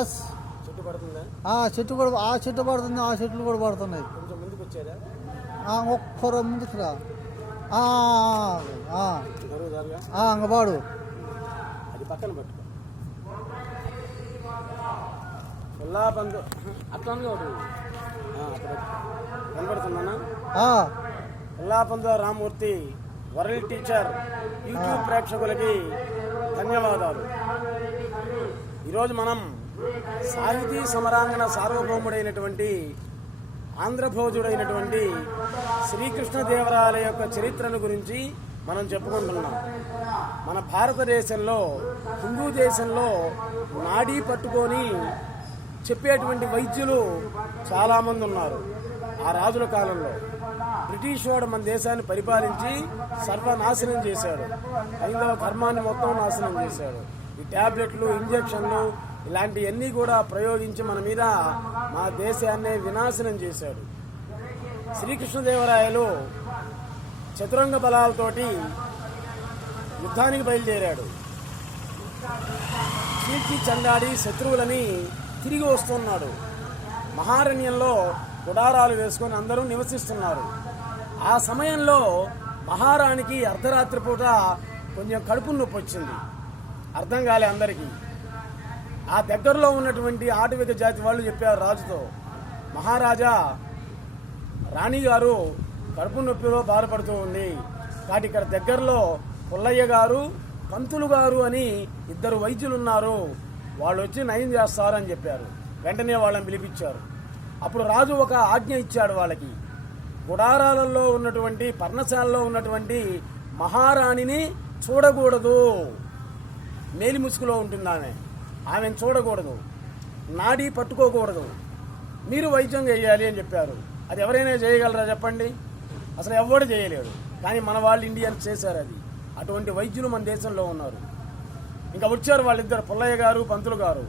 Yes చెట్టు కూడా ఆ చెట్టు పడుతుంది ఆ చెట్లు కూడా పడుతున్నాయి. ఒక్కరు ముందుకు రా. అంగబాడు పక్కన పట్టుకో. కనబడుతున్నానా రామూర్తి వరల్డ్ టీచర్ యూట్యూబ్ ప్రేక్షకులకి ధన్యవాదాలు. ఈరోజు మనం సాహితీ సమరాంగణ సార్వభౌముడైనటువంటి ఆంధ్రభోజుడైనటువంటి శ్రీకృష్ణదేవరాయల యొక్క చరిత్రను గురించి మనం చెప్పుకుంటున్నాం. మన భారతదేశంలో హిందూ దేశంలో నాడీ పట్టుకొని చెప్పేటువంటి వైద్యులు చాలామంది ఉన్నారు. ఆ రాజుల కాలంలో బ్రిటిష్ వాడు మన దేశాన్ని పరిపాలించి సర్వనాశనం చేశాడు. ఐదవ కర్మాన్ని మొత్తం నాశనం చేశాడు. ఈ టాబ్లెట్లు ఇంజక్షన్లు ఇలాంటివన్నీ కూడా ప్రయోగించి మన మీద మా దేశాన్నే వినాశనం చేశాడు. శ్రీకృష్ణదేవరాయలు చతురంగ బలాలతోటి యుద్ధానికి బయలుదేరాడు. చీల్చి చండాడి శత్రువులని తిరిగి వస్తున్నాడు. మహారణ్యంలో గుడారాలు వేసుకొని అందరూ నివసిస్తున్నారు. ఆ సమయంలో మహారాణికి అర్ధరాత్రి పూట కొంచెం కడుపు నొప్పి వచ్చింది. అర్థం కాలే అందరికీ. ఆ దగ్గరలో ఉన్నటువంటి ఆటవిక జాతి వాళ్ళు చెప్పారు రాజుతో మహారాజా రాణి గారు కడుపు నొప్పిలో బాధపడుతూ ఉంది. కాబట్టి ఇక్కడ దగ్గరలో పుల్లయ్య గారు పంతులు గారు అని ఇద్దరు వైద్యులు ఉన్నారు వాళ్ళు వచ్చి నయం చేస్తారు అని చెప్పారు. వెంటనే వాళ్ళని పిలిపించారు. అప్పుడు రాజు ఒక ఆజ్ఞ ఇచ్చాడు వాళ్ళకి. గుడారాలలో ఉన్నటువంటి పర్ణశాలలో ఉన్నటువంటి మహారాణిని చూడకూడదు. మేలి ముసుగులో ఉంటుంది ఆమె. ఆమెను చూడకూడదు. నాడీ పట్టుకోకూడదు. మీరు వైద్యం చేయాలి అని చెప్పారు. అది ఎవరైనా చేయగలరా చెప్పండి? అసలు ఎవడు చేయలేడు. కానీ మన వాళ్ళు ఇండియన్స్ చేశారు అది. అటువంటి వైద్యులు మన దేశంలో ఉన్నారు. ఇంకా వచ్చారు వాళ్ళిద్దరు పుల్లయ్య గారు పంతులు గారు.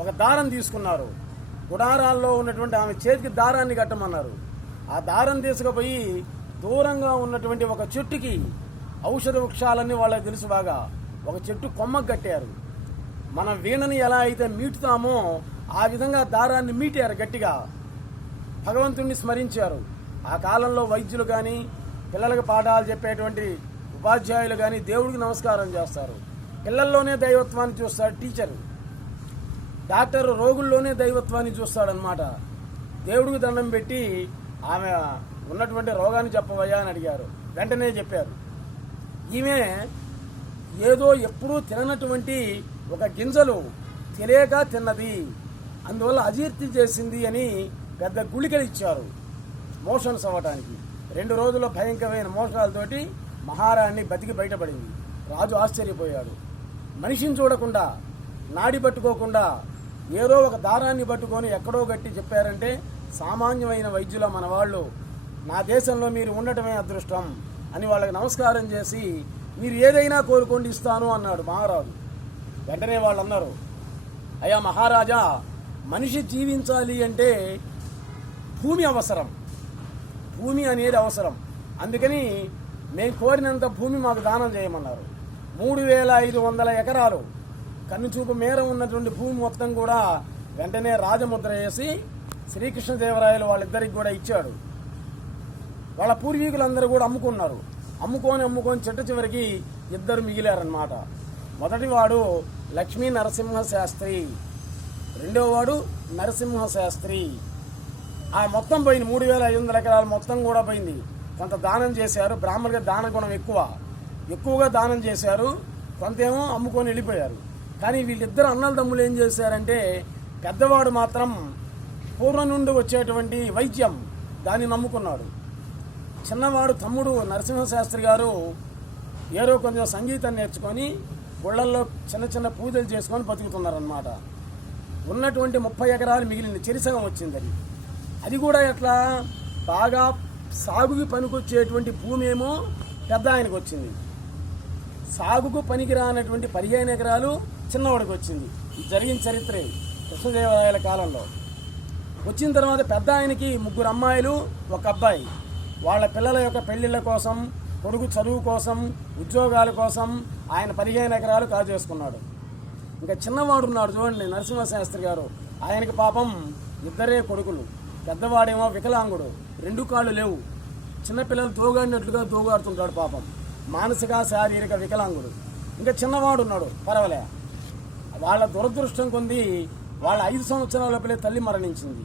ఒక దారం తీసుకున్నారు. గుడారాల్లో ఉన్నటువంటి ఆమె చేతికి దారాన్ని కట్టమన్నారు. ఆ దారం తీసుకుపోయి దూరంగా ఉన్నటువంటి ఒక చెట్టుకి ఔషధ వృక్షాలన్నీ వాళ్ళకి తెలుసు బాగా. ఒక చెట్టు కొమ్మకు కట్టారు. మనం వీణని ఎలా అయితే మీటుతామో ఆ విధంగా దారాన్ని మీటారు గట్టిగా. భగవంతుణ్ణి స్మరించారు. ఆ కాలంలో వైద్యులు కానీ పిల్లలకు పాఠాలు చెప్పేటువంటి ఉపాధ్యాయులు కానీ దేవుడికి నమస్కారం చేస్తారు. పిల్లల్లోనే దైవత్వాన్ని చూస్తాడు టీచర్. డాక్టర్ రోగుల్లోనే దైవత్వాన్ని చూస్తాడనమాట దేవుడికి దండం పెట్టి ఆమె ఉన్నటువంటి రోగాన్ని చెప్పవయ్యా అని అడిగారు. వెంటనే చెప్పారు. ఈమె ఏదో ఎప్పుడూ తిననటువంటి ఒక గింజలు తెలియక తిన్నది. అందువల్ల అజీర్తి చేసింది అని పెద్ద గుళికలు ఇచ్చారు మోషన్స్ అవ్వటానికి. రెండు రోజుల భయంకరమైన మోషాలతోటి మహారాణి బతికి బయటపడింది. రాజు ఆశ్చర్యపోయాడు. మనిషిని చూడకుండా నాడి పట్టుకోకుండా ఏదో ఒక దారాన్ని పట్టుకొని ఎక్కడో గట్టి చెప్పారంటే సామాన్యమైన వైద్యుల మన వాళ్ళు నా దేశంలో మీరు ఉండటమే అదృష్టం అని వాళ్ళకి నమస్కారం చేసి మీరు ఏదైనా కోరుకోండి ఇస్తాను అన్నాడు మహారాజు. వెంటనే వాళ్ళు అన్నారు అయ్యా మహారాజా మనిషి జీవించాలి అంటే భూమి అవసరం. భూమి అనేది అవసరం. అందుకని మేము కోరినంత భూమి మాకు దానం చేయమన్నారు. మూడు వేల ఐదు వందల ఎకరాలు. కన్నుచూపు మేర ఉన్నటువంటి భూమి మొత్తం కూడా వెంటనే రాజముద్ర వేసి శ్రీకృష్ణదేవరాయలు వాళ్ళిద్దరికి కూడా ఇచ్చాడు. వాళ్ళ పూర్వీకులందరూ కూడా అమ్ముకున్నారు. అమ్ముకొని అమ్ముకొని చెట్టు చివరికి ఇద్దరు మిగిలారనమాట మొదటివాడు లక్ష్మీ నరసింహ శాస్త్రి. రెండోవాడు నరసింహ శాస్త్రి. ఆ మొత్తం పోయింది. మూడు వేల ఐదు వందల ఎకరాలు మొత్తం కూడా పోయింది. కొంత దానం చేశారు. బ్రాహ్మణుడికి దాన గుణం ఎక్కువ. ఎక్కువగా దానం చేశారు కొంతేమో అమ్ముకొని వెళ్ళిపోయారు. కానీ వీళ్ళిద్దరు అన్నల తమ్ములు ఏం చేశారంటే పెద్దవాడు మాత్రం పూర్వం నుండి వచ్చేటువంటి వైద్యం దాన్ని నమ్ముకున్నాడు. చిన్నవాడు తమ్ముడు నరసింహశాస్త్రి గారు ఏదో కొంచెం సంగీతం నేర్చుకొని గుళ్ళల్లో చిన్న చిన్న పూజలు చేసుకొని బతుకుతున్నారనమాట ఉన్నటువంటి ముప్పై ఎకరాలు మిగిలింది చెరిసగం వచ్చిందని అది అది కూడా ఎట్లా? బాగా సాగుకి పనికొచ్చేటువంటి భూమి ఏమో పెద్ద ఆయనకు వచ్చింది సాగుకు పనికిరానటువంటి పదిహేను ఎకరాలు చిన్నవాడికి వచ్చింది జరిగిన చరిత్రే కృష్ణదేవరాయల కాలంలో. వచ్చిన తర్వాత పెద్ద ఆయనకి ముగ్గురు అమ్మాయిలు ఒక అబ్బాయి. వాళ్ళ పిల్లల యొక్క పెళ్ళిళ్ళ కోసం కొడుకు చదువు కోసం ఉద్యోగాల కోసం ఆయన పదిహేను ఎకరాలు కాజేసుకున్నాడు ఇంకా చిన్నవాడు ఉన్నాడు చూడండి నరసింహశాస్త్రి గారు. ఆయనకి పాపం ఇద్దరే కొడుకులు. పెద్దవాడేమో వికలాంగుడు. రెండు కాళ్ళు లేవు. చిన్నపిల్లలు తోగాడినట్లుగా తోగాడుతుంటాడు పాపం. మానసిక శారీరక వికలాంగుడు ఇంకా చిన్నవాడు ఉన్నాడు పర్వాలే. వాళ్ళ దురదృష్టం కొంది వాళ్ళ ఐదు సంవత్సరాల లోపలే తల్లి మరణించింది.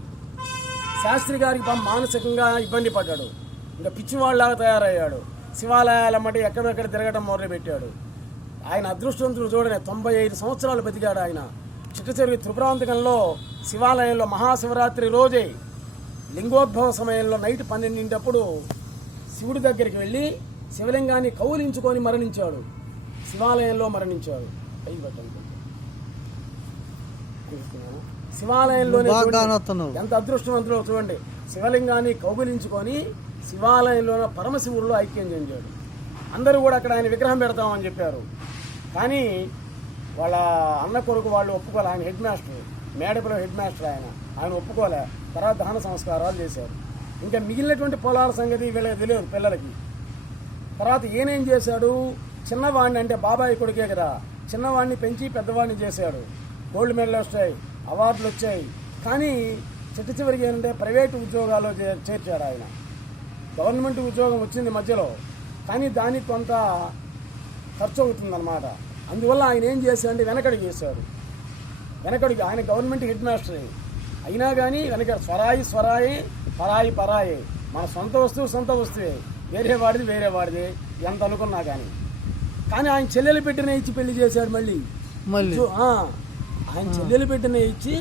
శాస్త్రి గారికి మానసికంగా ఇబ్బంది పడ్డాడు. ఇంకా పిచ్చివాళ్ళలాగా తయారయ్యాడు. శివాలయాలమ్మటి ఎక్కడెక్కడ తిరగడం మొదలుపెట్టాడు. ఆయన అదృష్టవంతుడు చూడని తొంభై ఐదు సంవత్సరాలు బతికాడు ఆయన. చిట్టచెరువు త్రిపురాంతకంలో శివాలయంలో మహాశివరాత్రి రోజే లింగోద్భవ సమయంలో నైట్ పన్నెండింటప్పుడు శివుడి దగ్గరికి వెళ్ళి శివలింగాన్ని కౌలించుకొని మరణించాడు. శివాలయంలో మరణించాడు. పైకి పెట్టండి. శివాలయంలోనే బాగా చూడండి. నొత్తున్నావు. ఎంత అదృష్టవంతులో చూడండి. శివలింగాన్ని కౌగులించుకొని శివాలయంలో పరమశివుడిలో ఐక్యం చెందాడు. అందరూ కూడా అక్కడ ఆయన విగ్రహం పెడతామని చెప్పారు. కానీ వాళ్ళ అన్న కొడుకు వాళ్ళు ఒప్పుకోలే. ఆయన హెడ్ మాస్టర్ మేడపలో హెడ్ మాస్టర్ ఆయన. ఆయన ఒప్పుకోలే. తర్వాత దహన సంస్కారాలు చేశారు. ఇంకా మిగిలినటువంటి పొలాల సంగతి వీళ్ళకి తెలియదు పిల్లలకి. తర్వాత ఈయనేం చేశాడు? చిన్నవాడిని అంటే బాబాయ్ కొడుకే కదా. చిన్నవాడిని పెంచి పెద్దవాడిని చేశాడు. గోల్డ్ మెడల్ వస్తాయి అవార్డులు వచ్చాయి. కానీ చిట్ట చివరికి ఏంటంటే ప్రైవేటు ఉద్యోగాల్లో చే- చేర్చాడు ఆయన. గవర్నమెంట్ ఉద్యోగం వచ్చింది మధ్యలో. కానీ దానికి కొంత ఖర్చు అవుతుందన్నమాట. అందువల్ల ఆయన ఏం చేశాడంటే వెనకడికి చేశాడు వెనకడికి ఆయన గవర్నమెంట్ హెడ్ మాస్టర్. అయినా కానీ వెనక స్వరాయి స్వరాయి పరాయి పరాయి. మన సొంత వస్తువు సొంత వస్తువే. వేరే వాడిది వేరే వాడిది. ఎంత అనుకున్నా కానీ. కానీ ఆయన చెల్లెలు పెట్టిన ఇచ్చి పెళ్ళి చేశాడు మళ్ళీ. మళ్ళీ. ఆయన చెల్లెలు పెట్టిన ఇచ్చి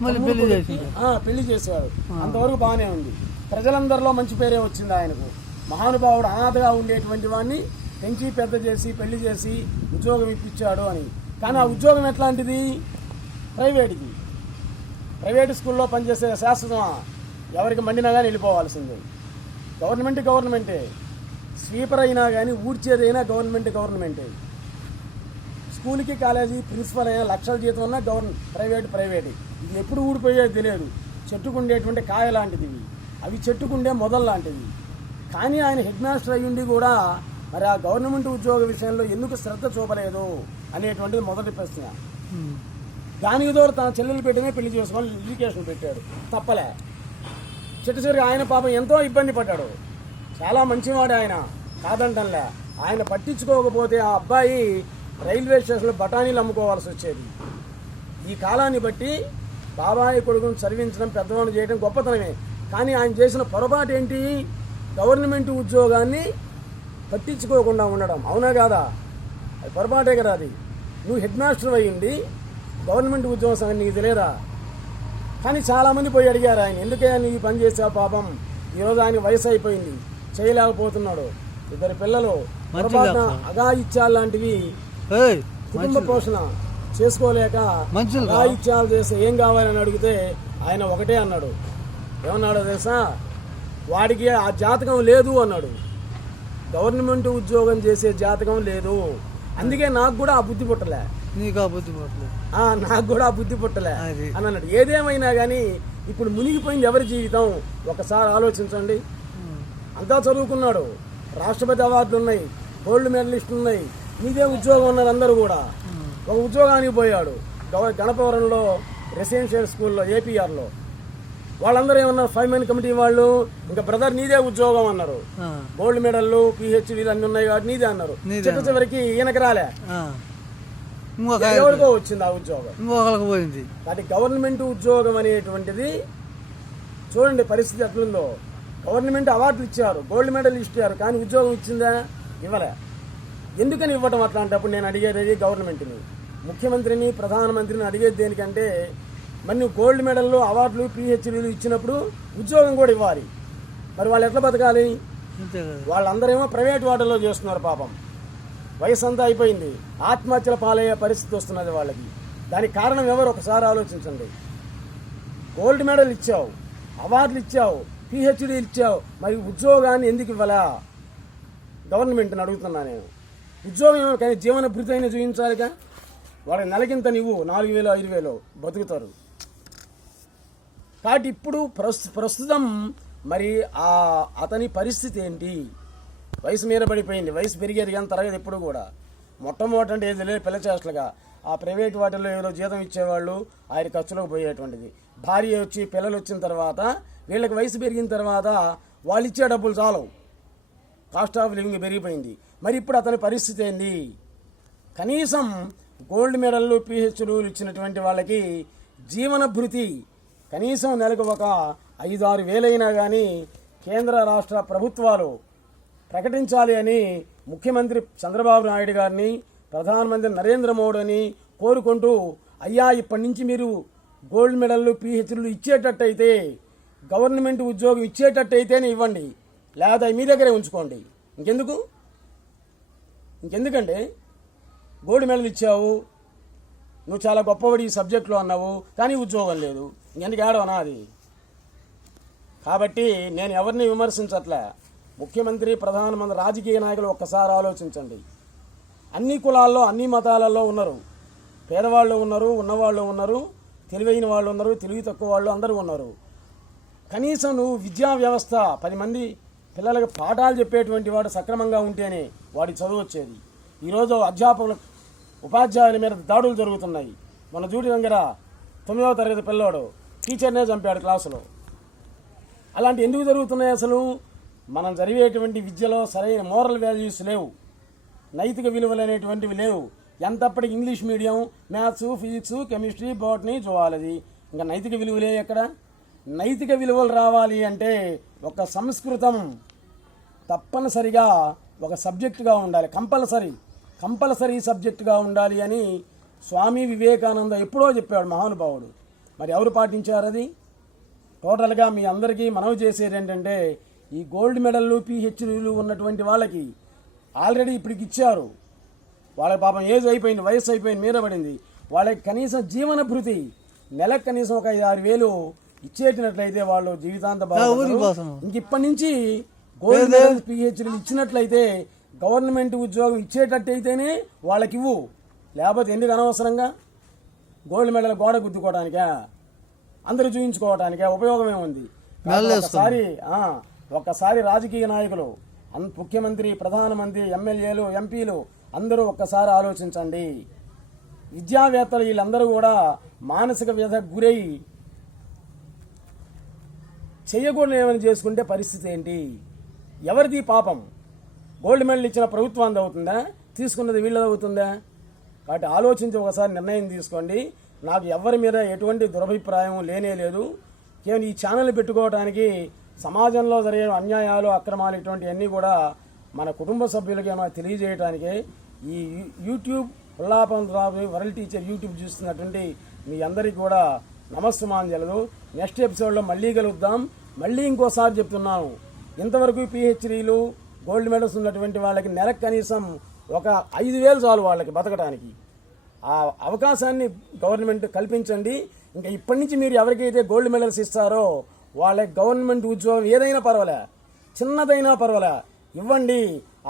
మళ్ళీ పెళ్ళి ఆ, పెళ్ళి చేశాడు. అంతవరకు బాగానే ఉంది. ప్రజలందరిలో మంచి పేరే వచ్చింది ఆయనకు. మహానుభావుడు అనాథగా ఉండేటువంటి వాడిని పెంచి పెద్ద చేసి పెళ్ళి చేసి ఉద్యోగం ఇప్పించాడు అని. కానీ ఆ ఉద్యోగం ఎట్లాంటిది? ప్రైవేట్ది ప్రైవేట్ స్కూల్లో పనిచేసే శాస్త్రమా ఎవరికి మండినా కానీ వెళ్ళిపోవాల్సిందే. గవర్నమెంట్ గవర్నమెంటే. స్వీపర్ అయినా కానీ ఊడ్చేదైనా గవర్నమెంట్ గవర్నమెంటే. స్కూల్కి కాలేజీ ప్రిన్సిపల్ అయినా లక్షల జీతం ఉన్నా గవర్న ప్రైవేట్ ప్రైవేట్. ఇది ఎప్పుడు ఊడిపోయేది తెలియదు. చెట్టుకుండేటువంటి కాయ లాంటిది. అవి చెట్టుకుండే మొదలు లాంటివి కానీ ఆయన హెడ్ మాస్టర్ అయ్యుండి కూడా మరి ఆ గవర్నమెంట్ ఉద్యోగ విషయంలో ఎందుకు శ్రద్ధ చూపలేదు అనేటువంటిది మొదటి ప్రశ్న. దానికి ద్వారా తన చెల్లెలు పెట్టినే పెళ్ళి చేసుకొని ఎడ్యుకేషన్ పెట్టాడు. తప్పలే. చిట్టచివరికి ఆయన పాపం ఎంతో ఇబ్బంది పడ్డాడు. చాలా మంచివాడు ఆయన. కాదంటంలే. ఆయన పట్టించుకోకపోతే ఆ అబ్బాయి రైల్వే స్టేషన్లో బఠానీలు అమ్ముకోవాల్సి వచ్చేది. ఈ కాలాన్ని బట్టి బాబాయి కొడుకును చదివించడం పెద్దవాళ్ళు చేయడం గొప్పతనమే. కానీ ఆయన చేసిన పొరపాటు ఏంటి? గవర్నమెంట్ ఉద్యోగాన్ని పట్టించుకోకుండా ఉండడం. అవునా కాదా? అది పొరపాటే కదా అది. నువ్వు హెడ్ మాస్టర్ అయ్యింది గవర్నమెంట్ ఉద్యోగం సంగతి నీకు తెలియదా? కానీ చాలామంది పోయి అడిగారు ఆయన ఎందుకయ్యా నీ పని చేసావు పాపం? ఈరోజు ఆయన వయసు అయిపోయింది చేయలేకపోతున్నాడు. ఇద్దరు పిల్లలు పొరపాటున అగాయిత్యాలు లాంటివి కుటుంబ పోషణ చేసుకోలేక. అగాయిత్యాలు చేస్తే ఏం కావాలని అడిగితే ఆయన ఒకటే అన్నాడు. ఏమన్నాడో తెలుసా? వాడికి ఆ జాతకం లేదు అన్నాడు. గవర్నమెంట్ ఉద్యోగం చేసే జాతకం లేదు. అందుకే నాకు కూడా ఆ బుద్ధి పుట్టలే. నీకు ఆ బుద్ధి పట్టలేదు ఆ, నాకు కూడా ఆ బుద్ధి పుట్టలే. అది. అని అన్నాడు. ఏదేమైనా కానీ ఇప్పుడు మునిగిపోయింది ఎవరి జీవితం? ఒకసారి ఆలోచించండి. అంతా చదువుకున్నాడు. రాష్ట్రపతి అవార్డులు ఉన్నాయి. గోల్డ్ మెడలిస్టులు ఉన్నాయి. మీదే ఉద్యోగం ఉన్నారు అందరూ కూడా. ఒక ఉద్యోగానికి పోయాడు. గవ- గణపవరంలో రెసిడెన్షియల్ స్కూల్లో ఏపీఆర్లో. వాళ్ళందరూ ఏమన్నారు ఫైవ్ మెన్ కమిటీ వాళ్ళు? ఇంకా బ్రదర్ నీదే ఉద్యోగం అన్నారు. గోల్డ్ మెడల్లు పిహెచ్డీలు అన్ని ఉన్నాయి కాబట్టి నీదే అన్నారు. నీదే చిట్ట చివరికి ఈయనకి రాలే. ఇంకొక ఎవరికో వచ్చింది ఆ ఉద్యోగం. ఇంకొకరికి పోయింది. కాబట్టి గవర్నమెంట్ ఉద్యోగం అనేటువంటిది చూడండి పరిస్థితి ఎట్లుందో గవర్నమెంట్ అవార్డులు ఇచ్చారు గోల్డ్ మెడల్ ఇచ్చారు కానీ ఉద్యోగం ఇచ్చిందా? ఇవ్వలే. ఎందుకని ఇవ్వటం అట్లాంటప్పుడు నేను అడిగేది గవర్నమెంట్ని? ముఖ్యమంత్రిని ప్రధానమంత్రిని అడిగేది దేనికంటే మరి నువ్వు గోల్డ్ మెడల్లు అవార్డులు పిహెచ్డీలు ఇచ్చినప్పుడు ఉద్యోగం కూడా ఇవ్వాలి. మరి వాళ్ళు ఎట్లా బతకాలి? వాళ్ళందరేమో ప్రైవేట్ వాటర్లో చేస్తున్నారు పాపం. వయసు అంతా అయిపోయింది. ఆత్మహత్యల పాలయ్యే పరిస్థితి వస్తున్నది వాళ్ళకి. దానికి కారణం ఎవరు ఒకసారి ఆలోచించండి. గోల్డ్ మెడల్ ఇచ్చావు అవార్డులు ఇచ్చావు పిహెచ్డీ ఇచ్చావు మరి ఉద్యోగాన్ని ఎందుకు ఇవ్వలా? గవర్నమెంట్ని అడుగుతున్నా నేను. ఉద్యోగం ఏమో కానీ జీవన భృతి అయినా చూపించాలిగా వాళ్ళకి నెలకింత నువ్వు నాలుగు వేలు ఐదు వేలు బతుకుతారు. కాబట్టి ఇప్పుడు ప్రస్తు ప్రస్తుతం మరి ఆ అతని పరిస్థితి ఏంటి? వయసు మీద పడిపోయింది. వయసు పెరిగేది కానీ తరగదు ఎప్పుడు కూడా. మొట్టమొదటి అంటే ఏది లేదు పిల్ల చేష్టలుగా. ఆ ప్రైవేట్ వాటిల్లో ఏదో జీతం ఇచ్చేవాళ్ళు ఆయన ఖర్చులోకి పోయేటువంటిది. భార్య వచ్చి పిల్లలు వచ్చిన తర్వాత వీళ్ళకి వయసు పెరిగిన తర్వాత వాళ్ళు ఇచ్చే డబ్బులు చాలవు. కాస్ట్ ఆఫ్ లివింగ్ పెరిగిపోయింది. మరి ఇప్పుడు అతని పరిస్థితి ఏంది? కనీసం గోల్డ్ మెడల్లు పిహెచ్లు ఇచ్చినటువంటి వాళ్ళకి జీవన భృతి కనీసం నెలకు ఒక ఐదు ఆరు వేలైనా కానీ కేంద్ర రాష్ట్ర ప్రభుత్వాలు ప్రకటించాలి అని ముఖ్యమంత్రి చంద్రబాబు నాయుడు గారిని ప్రధానమంత్రి నరేంద్ర మోడీని కోరుకుంటూ అయ్యా ఇప్పటి నుంచి మీరు గోల్డ్ మెడల్లు పిహెచ్లు ఇచ్చేటట్టయితే గవర్నమెంట్ ఉద్యోగం ఇచ్చేటట్టయితేనే ఇవ్వండి. లేదా మీ దగ్గరే ఉంచుకోండి. ఇంకెందుకు? ఇంకెందుకంటే గోల్డ్ మెడల్ ఇచ్చావు నువ్వు చాలా గొప్పవాడి ఈ సబ్జెక్టులో అన్నావు కానీ ఉద్యోగం లేదు. ఇంకెందుకు ఏడవనా అది? కాబట్టి నేను ఎవరిని విమర్శించట్లే. ముఖ్యమంత్రి ప్రధానమంత్రి రాజకీయ నాయకులు ఒక్కసారి ఆలోచించండి. అన్ని కులాల్లో అన్ని మతాలలో ఉన్నారు. పేదవాళ్ళు ఉన్నారు ఉన్నవాళ్ళు ఉన్నారు తెలివైన వాళ్ళు ఉన్నారు తెలివి తక్కువ వాళ్ళు అందరూ ఉన్నారు. కనీసం నువ్వు విద్యా వ్యవస్థ పది మంది పిల్లలకు పాఠాలు చెప్పేటువంటి వాడు సక్రమంగా ఉంటేనే వాడి చదువు వచ్చేది. ఈరోజు అధ్యాపకుల ఉపాధ్యాయుల మీద దాడులు జరుగుతున్నాయి. మన జూడి దగ్గర తొమ్మిదవ తరగతి పిల్లోడు టీచర్నే చంపాడు క్లాసులో. అలాంటి ఎందుకు జరుగుతున్నాయి అసలు? మనం జరిగేటువంటి విద్యలో సరైన మోరల్ వాల్యూస్ లేవు. నైతిక విలువలు అనేటువంటివి లేవు. ఎంతప్పటికి English medium maths physics chemistry botany zoology. ఇంకా నైతిక విలువలే ఎక్కడ? నైతిక విలువలు రావాలి అంటే ఒక సంస్కృతం తప్పనిసరిగా ఒక సబ్జెక్టుగా ఉండాలి. కంపల్సరీ కంపల్సరీ సబ్జెక్టుగా ఉండాలి అని స్వామి వివేకానంద ఎప్పుడో చెప్పాడు మహానుభావుడు. మరి ఎవరు పాటించారు అది? టోటల్గా మీ అందరికీ మనవి చేసేది ఏంటంటే ఈ గోల్డ్ మెడల్లు పిహెచ్డీలు ఉన్నటువంటి వాళ్ళకి ఆల్రెడీ ఇప్పటికి ఇచ్చారు. వాళ్ళకి పాపం ఏజ్ అయిపోయింది వయసు అయిపోయింది మీద పడింది. వాళ్ళకి కనీసం జీవన భృతి నెలకు కనీసం ఒక ఐదు ఆరు వేలు ఇచ్చేటినట్లయితే వాళ్ళు జీవితాంత. ఇంక ఇప్పటి నుంచి గోల్డ్ మెడల్ పిహెచ్డీలు ఇచ్చినట్లయితే గవర్నమెంట్ ఉద్యోగం ఇచ్చేటట్టయితేనే వాళ్ళకి ఇవ్వు లేకపోతే ఎందుకు అనవసరంగా? గోల్డ్ మెడల్ గోడ గుద్దుకోవడానికా అందరూ చూయించుకోవటానికే? ఉపయోగమే ఉంది మెడల్ ఒక్కసారి రాజకీయ నాయకులు ముఖ్యమంత్రి ప్రధానమంత్రి ఎమ్మెల్యేలు ఎంపీలు అందరూ ఒక్కసారి ఆలోచించండి. విద్యావేత్తలు వీళ్ళందరూ కూడా మానసిక వ్యధకు గురై చేయకూడదు ఏమైనా చేసుకుంటే పరిస్థితి ఏంటి? ఎవరిది పాపం? గోల్డ్ మెడల్ ఇచ్చిన ప్రభుత్వాన్ని అవుతుందా? తీసుకున్నది వీళ్ళది అవుతుందా? కాబట్టి ఆలోచించి ఒకసారి నిర్ణయం తీసుకోండి. నాకు ఎవరి మీద ఎటువంటి దురభిప్రాయం లేనే లేదు. కేవలం ఈ ఛానల్ పెట్టుకోవడానికి సమాజంలో జరిగే అన్యాయాలు అక్రమాలు ఇటువంటివన్నీ కూడా మన కుటుంబ సభ్యులకి ఏమైనా తెలియజేయడానికే ఈ యూట్యూబ్ ఉల్లాపం రాబోయే వరల్డ్ టీచర్ యూట్యూబ్ చూస్తున్నటువంటి మీ అందరికీ కూడా నమస్సుమాంజలు. నెక్స్ట్ ఎపిసోడ్లో మళ్ళీ కలుద్దాం. మళ్ళీ ఇంకోసారి చెప్తున్నాను. ఇంతవరకు పిహెచ్డీలు గోల్డ్ మెడల్స్ ఉన్నటువంటి వాళ్ళకి నెలకు కనీసం ఒక ఐదు వేలు చాలు వాళ్ళకి బతకడానికి ఆ అవకాశాన్ని గవర్నమెంట్ కల్పించండి. ఇంకా ఇప్పటి నుంచి మీరు ఎవరికైతే గోల్డ్ మెడల్స్ ఇస్తారో వాళ్ళకి గవర్నమెంట్ ఉద్యోగం ఏదైనా పర్వాలే చిన్నదైనా పర్వాలే ఇవ్వండి.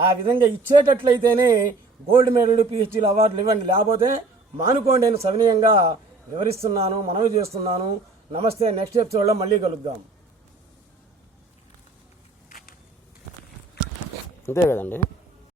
ఆ విధంగా ఇచ్చేటట్లయితేనే గోల్డ్ మెడల్ పిహెచ్డీలు అవార్డులు ఇవ్వండి. లేకపోతే మానుకోండి నేను సవినీయంగా వివరిస్తున్నాను మనవి చేస్తున్నాను. నమస్తే నెక్స్ట్ ఎపిసోడ్లో మళ్ళీ కలుద్దాం. అంతే కదండి.